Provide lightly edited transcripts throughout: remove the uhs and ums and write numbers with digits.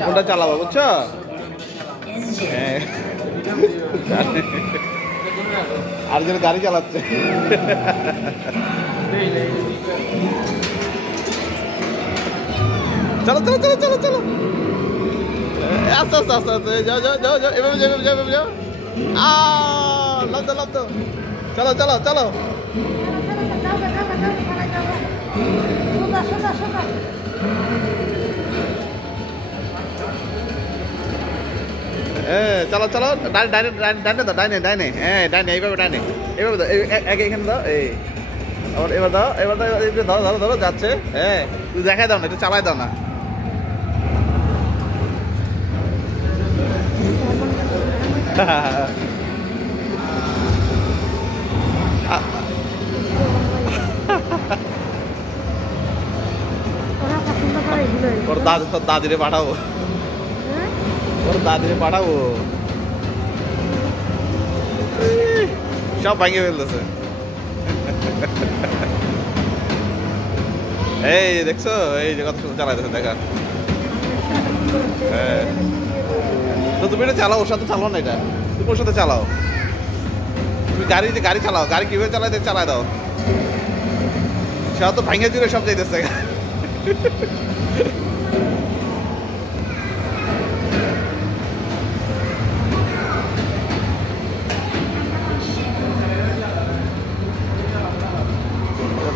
কোনটা চালাবো বুঝছো? আরেকজন গাড়ি চালাচ্ছে। চলো চলো চলো চলো চলো আস্তে আস্তে আস্তে আস্তে যাও যাও যাও যাও এভাবে যাও এভাবে যাও এভাবে যাও লাভ দাও লাভ দাও চলো চলো চলো চলো চলো ডাইনে ডাইনে দাও ডাইনে ডাইনে হ্যাঁ ডাইনে এইভাবে ডাইনে এইভাবে দাও এখানে দাও এই এবার দাও এবার দাও ধরো ধরো ধরো যাচ্ছে হ্যাঁ তুই দেখাই দাও না একটু চালাই দাও না ওর দাদিরে পাঠাবো ওর দাদিরে পাঠাবো সব ভাঙে ফেলতেছে এই দেখছো এই যে কত সুন্দর চালাইতেছে দেখা হ্যাঁ তো তুমি এটা চালাও ওর সাথে চালাও না এটা তুমি ওর সাথে চালাও তুমি গাড়ি চালাও গাড়ি কিভাবে চালাইতে চালাই দাও সে তো ভাঙে চুরে সব যাইতেছে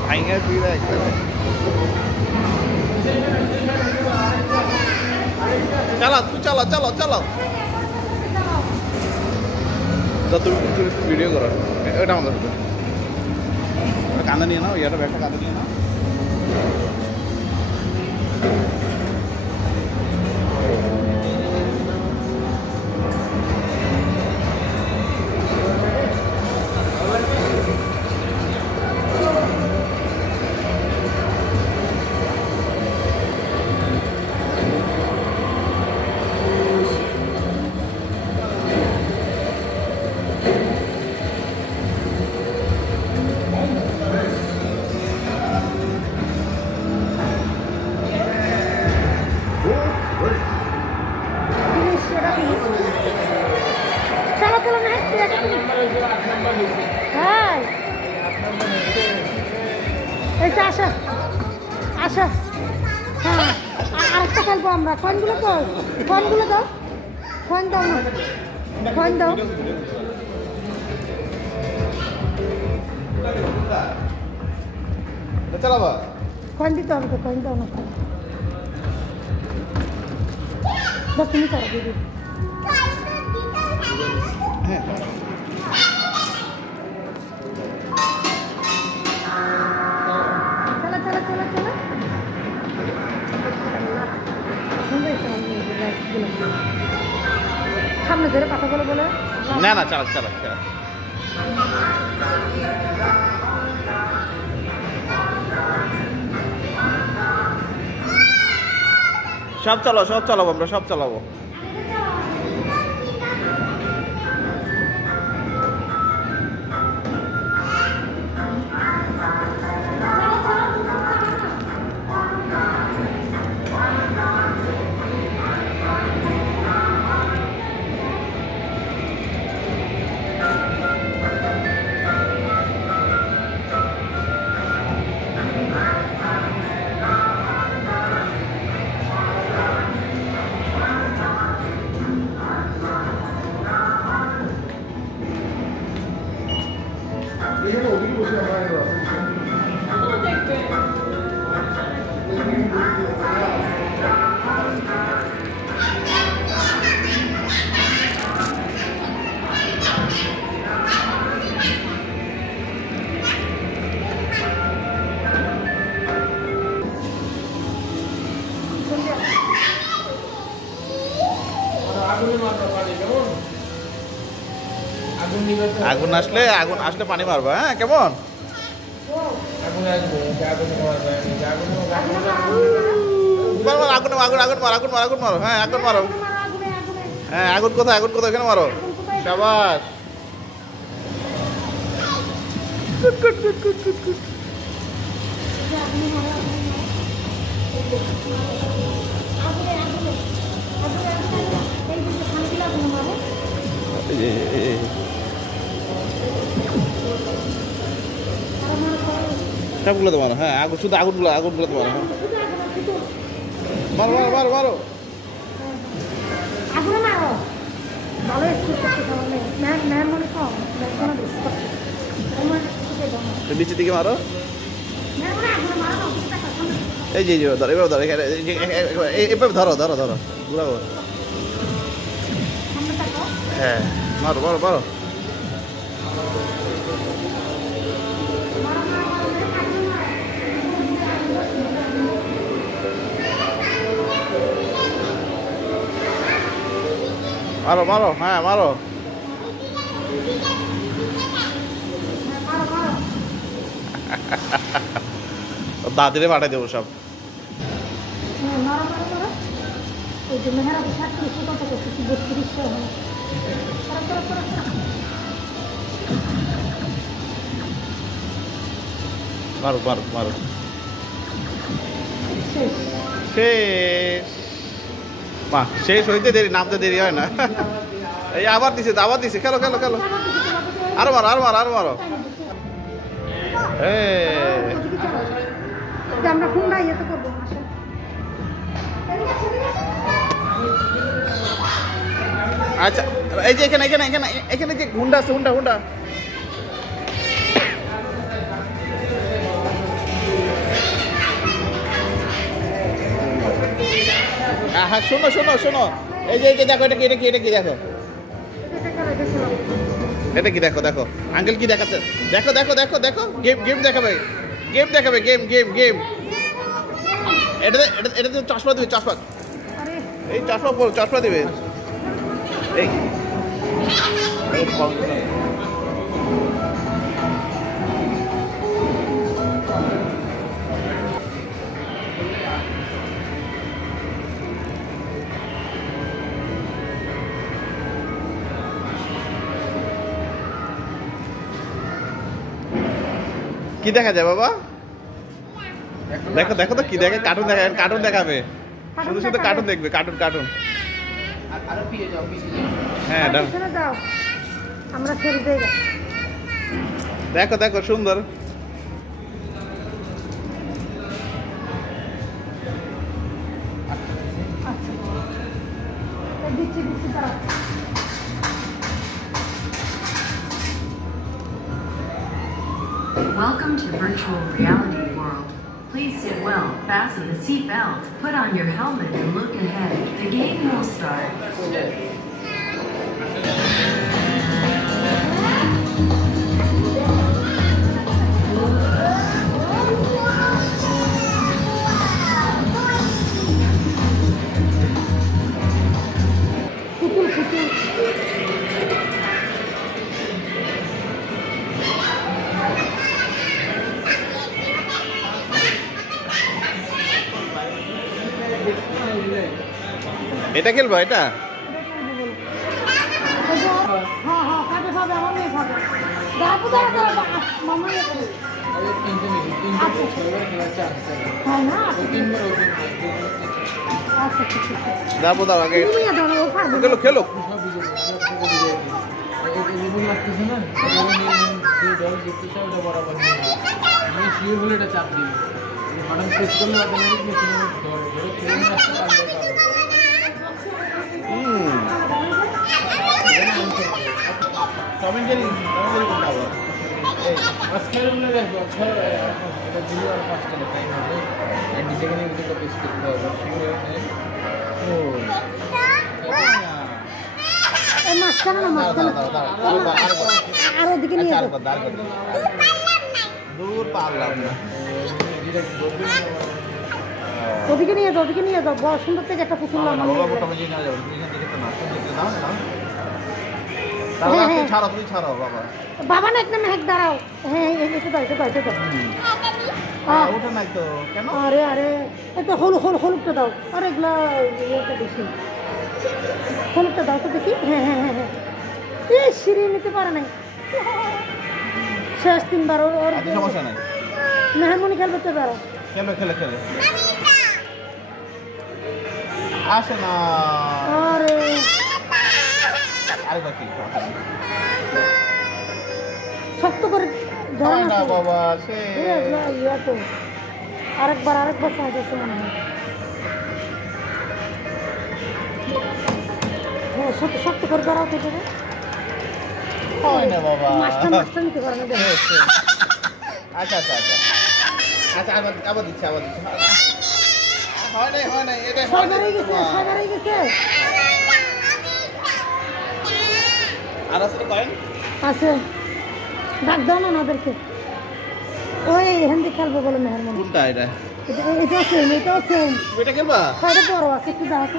ভাঙে চুরে চালাও তুমি চালাও চালাও চালাও তুমি ভিডিও করো এটা আমাদের সাথে কাঁদা নিয়ে নাও ইয়াটা ব্যাগটা কাঁদা নিয়ে নাও আসা আসা হ্যাঁ আরেকটা খেলবো আমরা কয়েনগুলো তো কয়েনগুলো দাও কয়েন দাও না কয়েন দাও চালাবা কয়েন দিতে হবে তো কয়েন দাও না তুমি করো দিদি হ্যাঁ সামনে ধরে কথা বলে বলে না না চালা চালা চালা সব চালাবো আমরা সব চালাবো আগুন আসলে পানি মারবা হ্যাঁ কেমন আগুন মারো হ্যাঁ আগুন মারো হ্যাঁ আগুন কোথায় এখানে মারো শাবাশ সবগুলো তো মারো, হ্যাঁ আগুন শুধু আগুনগুলো তো মারো, মারো মারো মারো মারো। আগুনে মারো, ভালো স্কুল করতে পারলে ম্যাম মনে কম নিচের দিকে মারো। এই যে ধরো, এবার ধরো, এবার ধরো ধরো ধরো ঘুরাবো। হ্যাঁ মারো মারো মারো। মারো মারো, হ্যাঁ মারো। দাদিরে পাঠাই দেবো সব। মারো মারো মারো। শেষ মা, শেষ হইতে দেরি, নামতে দেরি হয় না। এই আবার দিছে, আবার দিছে, খেলো খেলো খেলো, আরো মারো আরো মারো আরো মারো। আমরা হুন্ডা ইয়েতে করবো। আচ্ছা এই যে এখানে এখানে এখানে এখানে যে হুন্ডা আছে, হুন্ডা হুন্ডা। হ্যাঁ শোনো শোনো শোনো, এই যে দেখো, এটা কি এটা কি এটা কি দেখো, এটা কি দেখো দেখো আঙ্কেল কি দেখাচ্ছে, দেখো দেখো দেখো দেখো, গেম গেম দেখাবে, গেম দেখাবে, গেম গেম গেম। এটাতে এটাতে চশমা দিবে, চশমা, এই চশমা পর চশমা দিবে। এই কি দেখা যায় বাবা, দেখো দেখো তো কি দেখে, কার্টুন দেখা, কার্টুন দেখাবে, শুধু শুধু কার্টুন দেখবে, কার্টুন কার্টুন। হ্যাঁ দাও, আমরা খেলতে যাই। দেখো দেখো সুন্দর। দিচ্ছি দিচ্ছি দাঁড়াও। Welcome to virtual reality world. Please sit well, fasten the seat belt, put on your helmet and look ahead. The game will start. এটা খেলবো, এটা যাবো, দাও আগে খেলো খেলো। চাপ দিই বাটন প্রেস করলে অটোমেটিক মেশিনে ধরে ধরে ট্রেন আসতে পারলে কমেন্টারি কোনটা আবার এই আজকালগুলো দেখো এটা দিলে আর 5 টাকা টাইম হবে 90 সেকেন্ডের ভিতরে প্রেস করতে হবে ও এই মাঝখানে না, মাঝখানে আর ওদিকে নিয়ে যাও। দূর পারলাম না, ওদিকে নিয়ে যাও, ওদিকে নিয়ে যাও। বড় সুন্দর থেকে একটা পুতুল আমার নিয়ে যাও। ছাড়ো, তুমি ছাড়ো বাবা। বাবা না একদম হেক দাঁড়াও। হ্যাঁ এটা দাও, এটা দাও, এটা দাও। ওটা নাই তো কেন? আরে আরে এটা হলুদটা দাও। আরে এগুলা ইয়েটা বেশি, হলুদটা দাও তো দেখি। হ্যাঁ হ্যাঁ হ্যাঁ হ্যাঁ, এই সিঁড়ি নিতে পারে নাই শেষ 3 বার। ওর সমস্যা নাই, মেহরমনি খেলবে তো বেরো। খেলে খেলে খেলে আসে না। আরে আরে বাকি শক্ত করে ধরে না না তো। বাবা সে ইয়া তো আরেকবার সাহায্য আছে মনে হয়। হ্যাঁ শক্ত করে ধরাও তো তোকে। হয় না বাবা। মাস্টার নিতে পারে না দেখো। আচ্ছা আচ্ছা আচ্ছা আচ্ছা আবার দিচ্ছি হয় নাই এটা হয় ছয় বেড়ে গেছে। আর আছে কয়েন আছে ডাক দাও না ওনাদেরকে। ওই হিন্দি খেলবো বলে মেহরবানি। কোনটা এটা এটা আছে এটা খেলবা এটা বড় আছে একটু দেখো।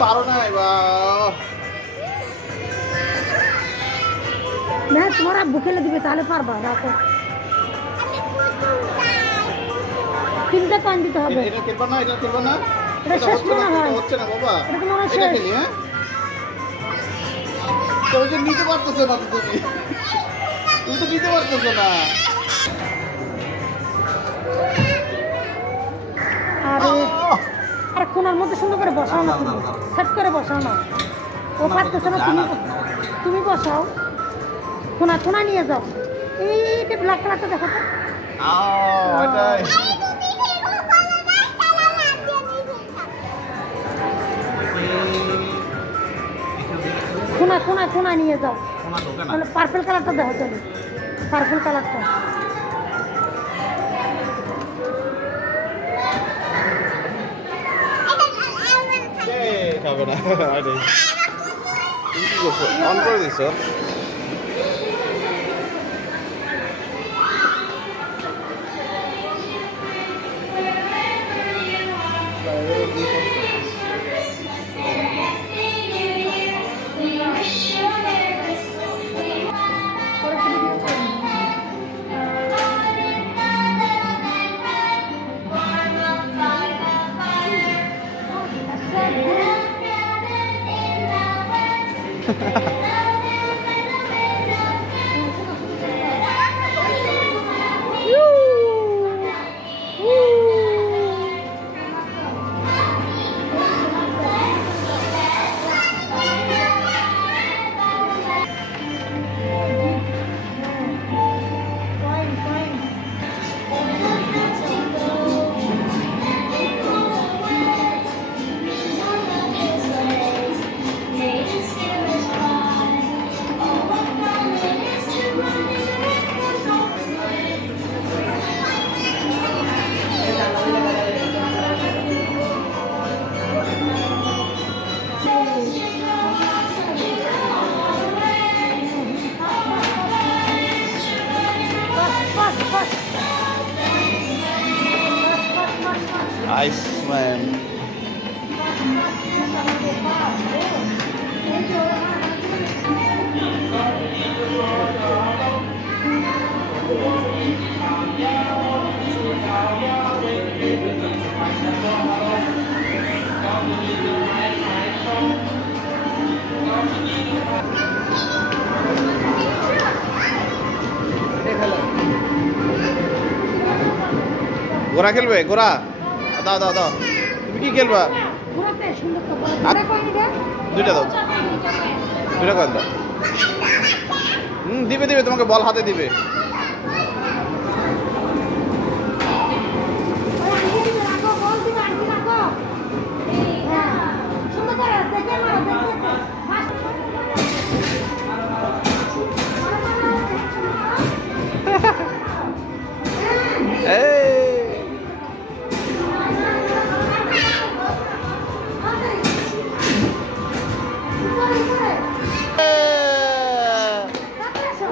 পারো না বা না তোমার আব্বু খেলে দিবে তাহলে পারবা। রাখো 3টা কয়েন দিতে হবে। এটা খেলবা না এটা শেষ মনে হয়। হচ্ছে না বাবা এটা তো মনে হয় এটা শেষ। খেলি হ্যাঁ তুমি তো নিতে পারতেছো না তুমি তো নিতে পারতেছো না। আর কোনার মধ্যে সুন্দর করে বসাও না, তুমি সেট করে বসাও না। ও পারতেছে না, তুমি বসাও। কোনা নিয়ে যাও। এইটা ব্ল্যাক কালারটা দেখো তো। এটাই কোনা নিয়ে যাও। তাহলে পার্পল কালারটা দেখো, চলো পার্পল কালারটা। হবে না তুমি কি করছো অন করে দিছো Iceman. গোরা খেলবে গোরা দাও দাও দাও তুমি কি খেলবা দুইটা দাও দুইটা কয়েন দাও দিবে দিবে তোমাকে বল হাতে দিবে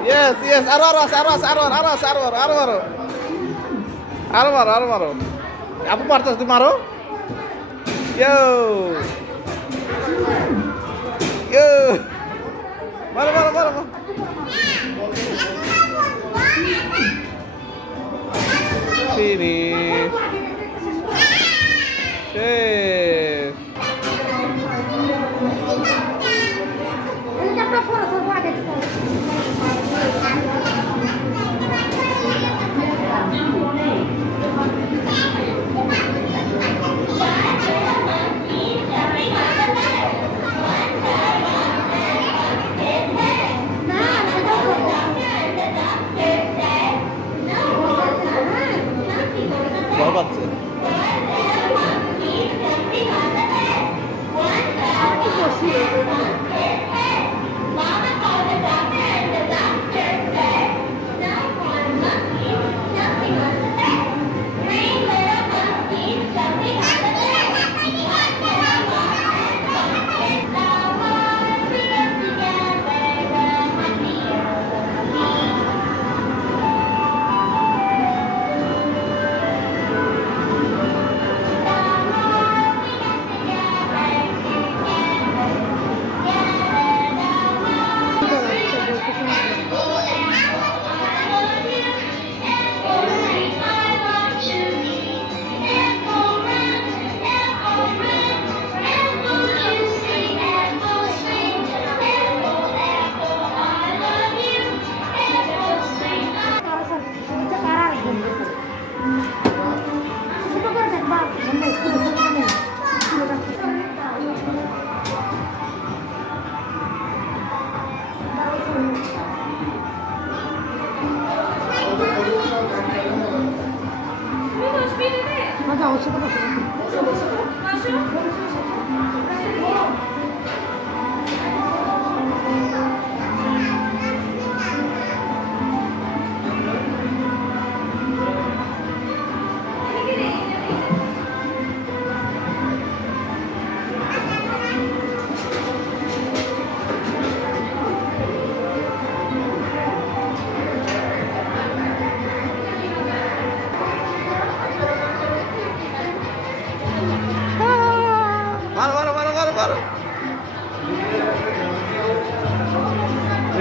Yes, yes, arrow. Apa partas tu maro? Yo. Maro. Finish. Yes.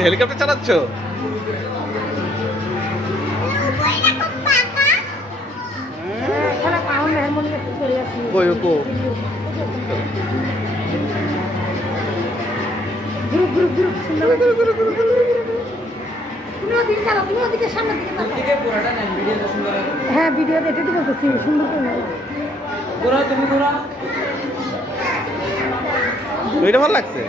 Helicopter চালাচ্ছ? কই কো হ্যাঁ ভিডিও দেখে তো বলতেছি সুন্দর করে তুমি ঘোরা এটা ভালো লাগছে।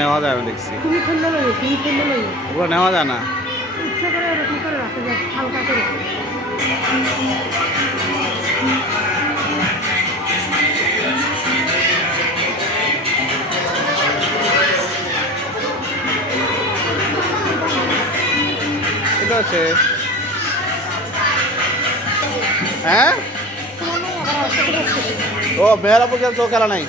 নেওয়া যায় দেখছি, ওগুলো নেওয়া যায় না। ইচ্ছা করে এরকম করে রাখা যায় হালকা করে। ঠিক আছে। হ্যাঁ ও মেয়েরাপুর গেছে, ও খেলা নাই।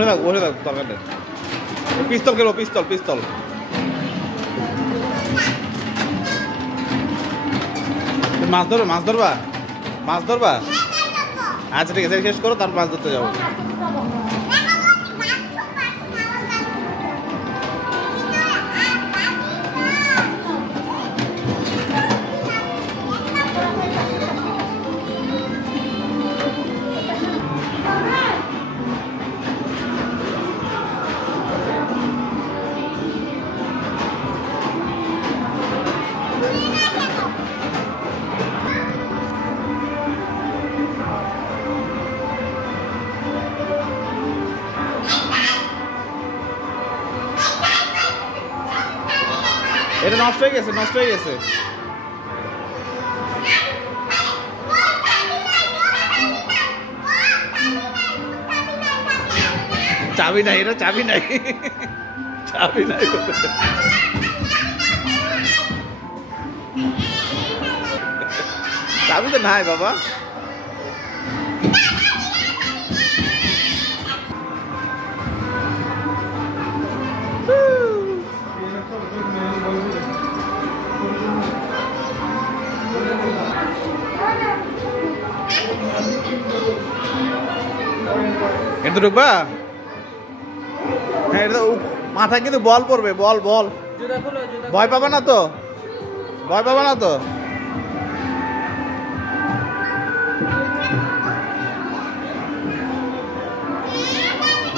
বসে থাক তরকারিটা। পিস্তল খেলো, পিস্তল পিস্তল। মাছ ধরবে, মাছ ধরবা, মাছ ধরবা। আচ্ছা ঠিক আছে, শেষ করো, তারপর মাছ ধরতে যাবো। এটা নষ্ট হয়ে গেছে, নষ্ট হয়ে গেছে। চাবি নাই, এটা চাবি নাই, চাবি নাই। চাবি তো নাই বাবা। এটা ঢুকবা? হ্যাঁ, এটা মাথায় কিন্তু বল পড়বে, বল বল। ভয় পাবে না তো? ভয় পাবে না তো?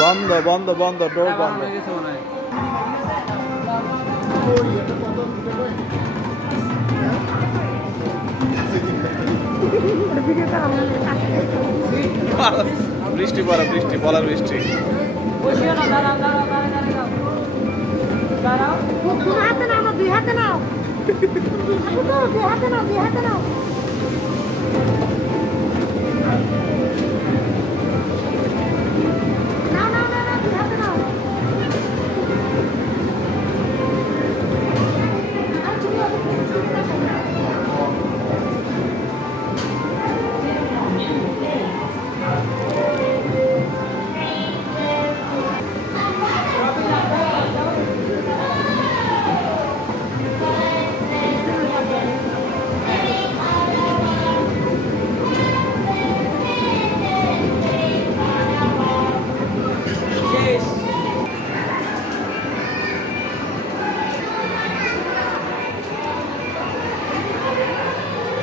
বন্ধ বন্ধ বন্ধ, ডোর বন্ধ। বৃষ্টি পড়া, বৃষ্টি, বলার বৃষ্টি। হাতে নাও, দুই হাতে নাও, দুই হাতে নাও, দুই হাতে নাও। নাও নাও নাও নাও, দুই হাতে নাও।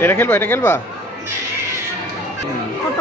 এটা খেলবা, এটা খেলবা। কত?